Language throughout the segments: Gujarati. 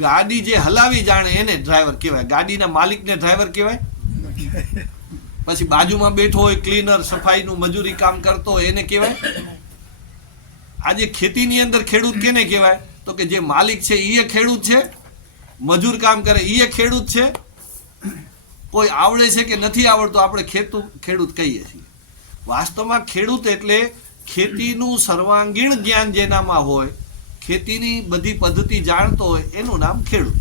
ગાડી જે હલાવી જાણે એને ડ્રાઈવર કહેવાય, ગાડીના માલિકને ડ્રાઈવર કહેવાય. પછી બાજુમાં બેઠો હોય ક્લીનર, સફાઈનું મજૂરી કામ કરતો હોય એને કહેવાય. આજે ખેતીની અંદર ખેડૂત કેને કહેવાય? તો કે જે માલિક છે એ ખેડૂત છે, મજૂર કામ કરે એ ખેડૂત છે. કોઈ આવડે છે કે નથી આવડતું આપણે ખેડૂત કહીએ છીએ. વાસ્તવમાં ખેડૂત એટલે ખેતીનું સર્વાંગીણ જ્ઞાન જેનામાં હોય, ખેતીની બધી પદ્ધતિ જાણતો હોય એનું નામ ખેડૂત.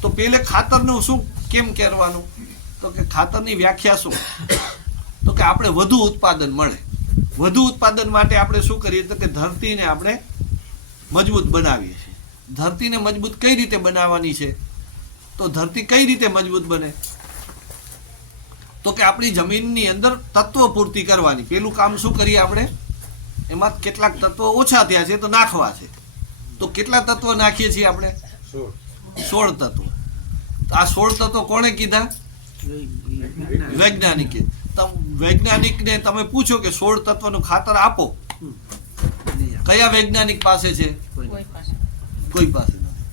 તો પેલે ખાતરનું શું કેમ કરવાનું? તો કે ખાતરની વ્યાખ્યા શું? તો કે આપણે વધુ ઉત્પાદન મળે. વધુ ઉત્પાદન માટે આપણે શું કરીએ? તો કે ધરતીને આપણે મજબૂત બનાવીએ છીએ. ધરતીને મજબૂત કઈ રીતે બનાવવાની છે? તો ધરતી કઈ રીતે મજબૂત બને? તો કે આપણી જમીનની અંદર તત્વ પૂર્તિ કરવાની. પેલું કામ શું કરીએ આપણે? એમાં કેટલાક તત્વો ઓછા થયા છે તો નાખવા છે. તો કેટલા તત્વો નાખીએ છીએ આપણે? 16 તત્વો. આ 16 તત્વો કોણે કીધા? વૈજ્ઞાનિકે. વૈજ્ઞાનિકને તમે પૂછો કે 16 તત્વનું ખાતર આપો, કયા વૈજ્ઞાનિક પાસે છે? કોઈ પાસે નથી.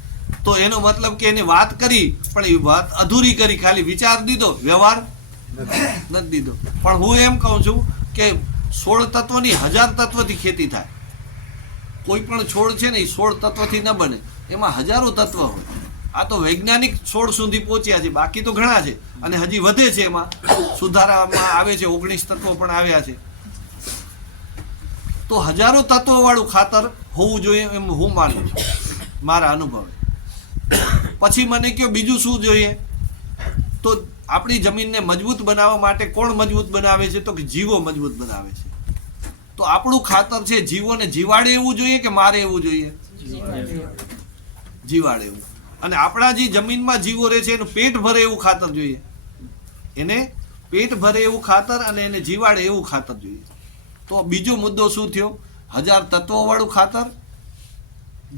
તો એનો મતલબ કે એને વાત કરી પણ એ વાત અધૂરી કરી, ખાલી વિચાર દીધો, વ્યવહાર નથી દીધો. પણ હું એમ કહું છું કે 16 તત્વની 1000 તત્વથી ખેતી થાય. કોઈ પણ છોડ છે ને એ 16 તત્વથી ન બને, એમાં હજારો તત્વ હોય. આ તો વૈજ્ઞાનિક 16 સુધી પહોંચ્યા છે, બાકી તો ઘણા છે અને હજી વધે છે. એમાં સુધારામાં આવે છે, 19 તત્વો પણ આવ્યા છે. તો હજારો તત્વો વાળું ખાતર હોવું જોઈએ એમ હું માનું છું મારા અનુભવે. પછી મને કહો બીજું શું જોઈએ? તો આપણી જમીનને મજબૂત બનાવવા માટે કોણ મજબૂત બનાવે છે? તો કે જીવો મજબૂત બનાવે છે. તો આપણું ખાતર છે જીવોને જીવાડે એવું જોઈએ કે મારે એવું જોઈએ? જીવાડે એવું. અને આપણા જે જમીનમાં જીવો રહે છે એનું પેટ ભરે એવું ખાતર જોઈએ. એને પેટ ભરે એવું ખાતર અને એને જીવાડે એવું ખાતર જોઈએ. તો બીજો મુદ્દો શું થયો? 1000 તત્વો વાળું ખાતર,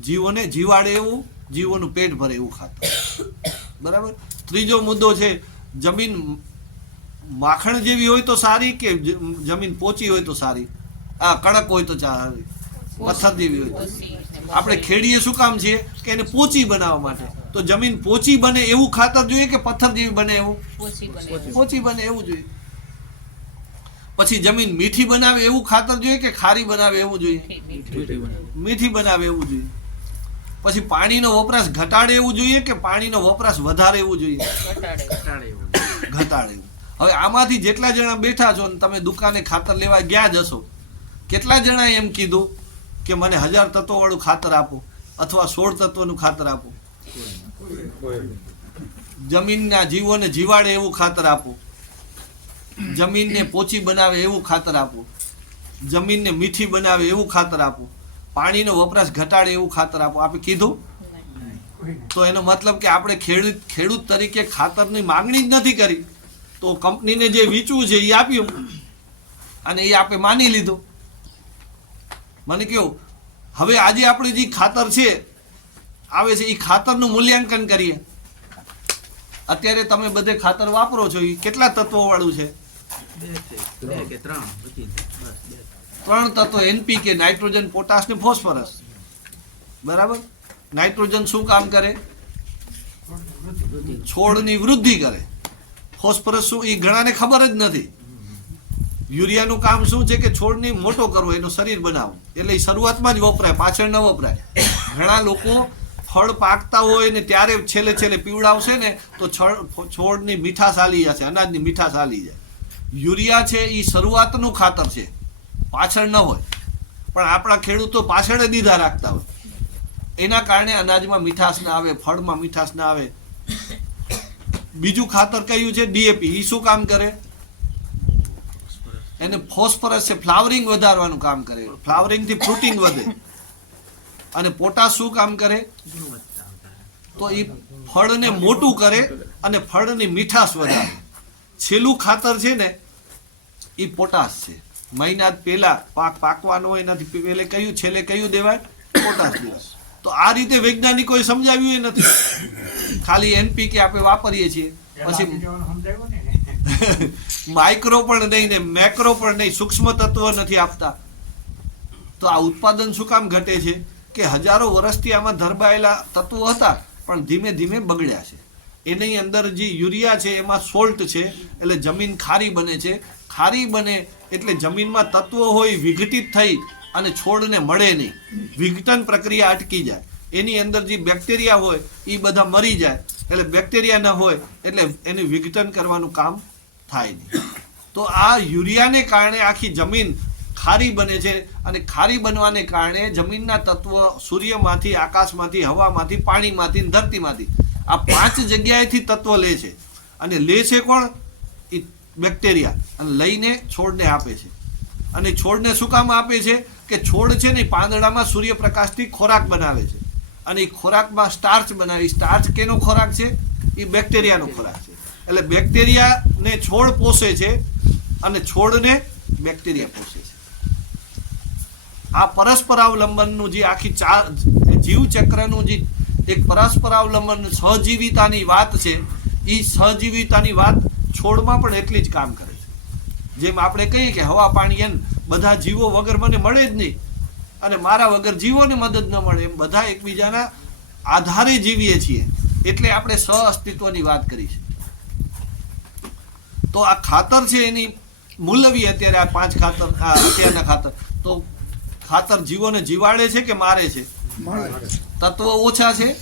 જીવોને જીવાડે એવું, જીવોનું પેટ ભરે એવું ખાતર. બરાબર. ત્રીજો મુદ્દો છે જમીન માખણ જેવી હોય તો સારી કે જમીન પોચી હોય તો સારી? આ કડક હોય તો સારી, પથ્થર જેવી હોય તો? આપણે ખેડીએ શું કામ છીએ? કે એને પોચી બનાવવા માટે. તો જમીન પોચી બને એવું ખાતર જોઈએ કે પથ્થર જેવી બને એવું? પોચી બને એવું જોઈએ. પછી જમીન મીઠી બનાવે એવું ખાતર જોઈએ કે ખારી બનાવે એવું જોઈએ? મીઠી બનાવે એવું જોઈએ. પછી પાણીનો વપરાશ ઘટાડે એવું જોઈએ કે પાણીનો વપરાશ વધારે એવું જોઈએ? ઘટાડે એવું. હવે આમાંથી જેટલા જણા બેઠા છો ને તમે દુકાને ખાતર લેવા ગયા જ હશો, કેટલા જણા એમ કીધું કે મને 1000 તત્વો વાળું ખાતર આપો અથવા 16 તત્વનું ખાતર આપો? જમીનના જીવોને જીવાડે એવું ખાતર આપો, જમીનને પોચી બનાવે એવું ખાતર આપો, જમીનને મીઠી બનાવે એવું ખાતર આપો, પાણીનો વપરાશ ઘટાડે એવું ખાતર આપો. આપણે કીધું? તો એનો મતલબ કે આપણે ખેડૂત તરીકે ખાતરની માંગણી જ નથી કરી. તો કંપનીને જે વેચવું છે એ આપ્યું અને એ આપણે માની લીધું. મને કહો હવે આજે આપણે જે ખાતર છે આવે છે એ ખાતરનું મૂલ્યાંકન કરીએ. અત્યારે તમે બધે ખાતર વાપરો છો એ કેટલા તત્વો વાળું છે? 3 તત્વો, NPK, નાઇટ્રોજન, પોટાશ ને ફોસ્ફરસ. બરાબર. નાઇટ્રોજન શું કામ કરે? છોડની વૃદ્ધિ કરે. ફોસ્ફરસ શું? એ ઘણાને ખબર જ નથી. યુરિયાનું કામ શું છે? કે છોડને મોટો કરવો, એનું શરીર બનાવવું. એટલે એ શરૂઆતમાં જ વપરાય, પાછળ ન વપરાય. ઘણા લોકો ફળ પાકતા હોય ને ત્યારે છેલ્લે પીવડાવશે ને તો છોડની મીઠાશ આલી જશે, અનાજની મીઠાશ આલી જાય. યુરિયા છે એ શરૂઆતનું ખાતર છે, પાછળ ન હોય. પણ આપણા ખેડૂતો પાછળ દીધા રાખતા હોય. એના કારણે અનાજમાં મીઠાશ ના આવે, ફળમાં મીઠાશ ના આવે. બીજું ખાતર કયું છે? DAP. એ શું કામ કરે? એને ફોસ્ફરસ છે, ફ્લાવરિંગ વધારવાનું કામ કરે. ફ્લાવરિંગથી ફ્રૂટિંગ વધે. અને પોટાશ શું કામ કરે? તો એ ફળને મોટું કરે અને ફળની મીઠાશ વધારે. છેલ્લું ખાતર છે ને એ પોટાશ છે. મહિના પહેલા પાક પાકવાનો હોય એનાથી પહેલે કયું, છેલ્લે કયું દેવાય? પોટાશ દેવાય. તો આ રીતે વૈજ્ઞાનિકોએ સમજાવ્યું નથી. ખાલી NPK આપણે વાપરીએ છીએ. પછી માઇક્રો પણ નહીં ને મેક્રો પણ નહીં, સૂક્ષ્મ તત્વ નથી આપતા. તો આ ઉત્પાદન શું કામ ઘટે છે? કે હજારો વર્ષથી આમાં ધરબાયેલા તત્વો હતા પણ ધીમે ધીમે બગડ્યા છે. એની અંદર જે યુરિયા છે એમાં સોલ્ટ છે, એટલે જમીન ખારી બને છે. ખારી બને એટલે જમીનમાં તત્વો હોય વિઘટિત થઈ અને છોડને મળે નહીં, વિઘટન પ્રક્રિયા અટકી જાય. એની અંદર જે બેક્ટેરિયા હોય એ બધા મરી જાય, એટલે બેક્ટેરિયા ન હોય એટલે એનું વિઘટન કરવાનું કામ થાય નહીં. તો આ યુરિયાને કારણે આખી જમીન ખારી બને છે, અને ખારી બનવાને કારણે જમીનના તત્વો સૂર્યમાંથી, આકાશમાંથી, હવામાંથી, પાણીમાંથી, ધરતીમાંથી આ 5 જગ્યાએથી તત્વ લે છે. અને લે છે કોણ? એ બેક્ટેરિયા. અને લઈને છોડને આપે છે. અને છોડને શું કામ આપે છે? કે છોડ છે ને પાંદડામાં સૂર્યપ્રકાશથી ખોરાક બનાવે છે, અને એ ખોરાકમાં સ્ટાર્ચ બનાવે. સ્ટાર્ચ કેનો ખોરાક છે? એ બેક્ટેરિયાનો ખોરાક છે. એટલે બેક્ટેરિયાને છોડ પોષે છે અને છોડને બેક્ટેરિયા પોષે છે. આ પરસ્પરાવલંબનનું જે આખી જીવચક્રનું જે એક પરસ્પરાવલંબન સહજીવિતાની વાત છે, એ સહજીવિતાની વાત છોડમાં પણ એટલી જ કામ કરે છે. જેમ આપણે કહીએ કે હવા, પાણી, એમ બધા જીવો વગર મને મળે જ નહીં, અને મારા વગર જીવોને મદદ ન મળે, એમ બધા એકબીજાના આધારે જીવીએ છીએ. એટલે આપણે સહ અસ્તિત્વની વાત કરી છે. તો આ ખાતર છે એની મૂલવી અત્યારે આ 5 ખાતર, અત્યારના ખાતર, તો ખાતર જીવોને જીવાડે છે કે મારે છે? તત્વો ઓછા છે